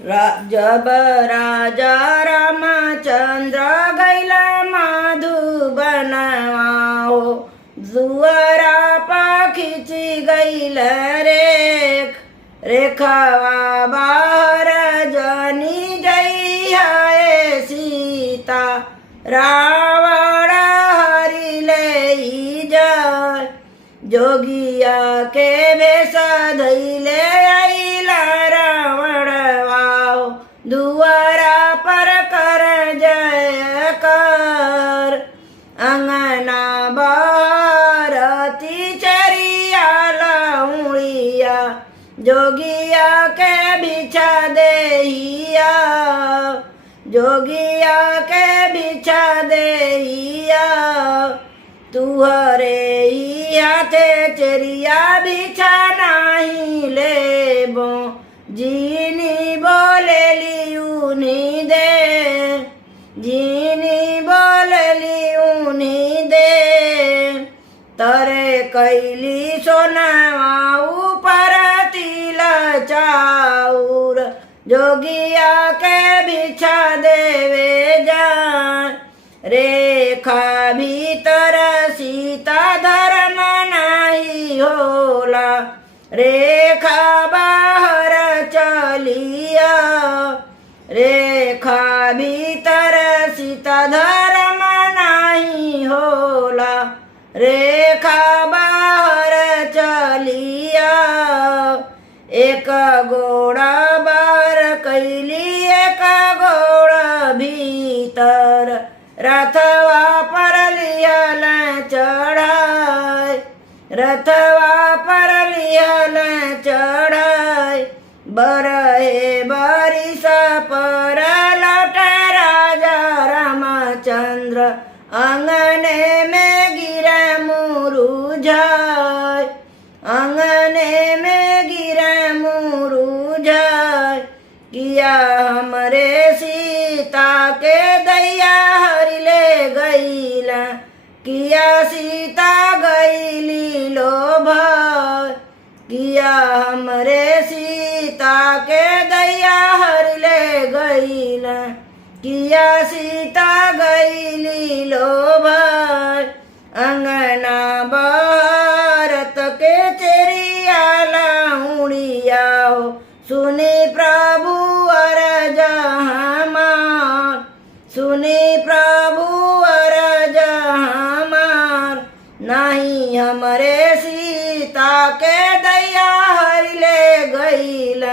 जब राजा रामचंद्र गैला मधुबनवा हो जुअरा पखिची गैल रेखवा बाहर जनी जई है सीता रावण हरिले जय जोगिया के भेष धैले आइला रावण वाओ दुआरा पर कर जय कर अंगना बहरती चरिया लौड़िया जोगिया के बिछा देहिया जोगिया के बिछा देहिया तुहरे हाथे चरिया बिछा नहीं लेबो जीनी बोलेली उन्हीं दे जीनी बोलेली उन्हीं दे तरे कैली सोनवा ऊपर तिल चाउर जोगिया के बिछा देवे जान रेखा भीतर सीता धर्म नहीं होला रेखा बाहर चलिया रेखा भीतर सीता धर्म नहीं होला रेखा बाहर चलिया एक गोड़ा बाहर कैली एक गोड़ा भीतर रथवा पर लियल चढ़ाई रथवा पर लियल चढ़ाई बरहे बारिश पर लौट राजा रामचंद्र अंगने में गिरा मुरुझाई अंगने में गिरा मुरुझाई किया हमरे सीता के दैया हरिले गईला किया सीता गईली लोभ किया हमरे सीता के दैया हरिले गईला किया सीता गईली लोभ अंगना भारत के चेरिया लाउड़िया हो सुनी प्रभु अरज हमार सुनी प्रभु अरज हमार नहीं हमरे सीता के दैया हरिले गईला।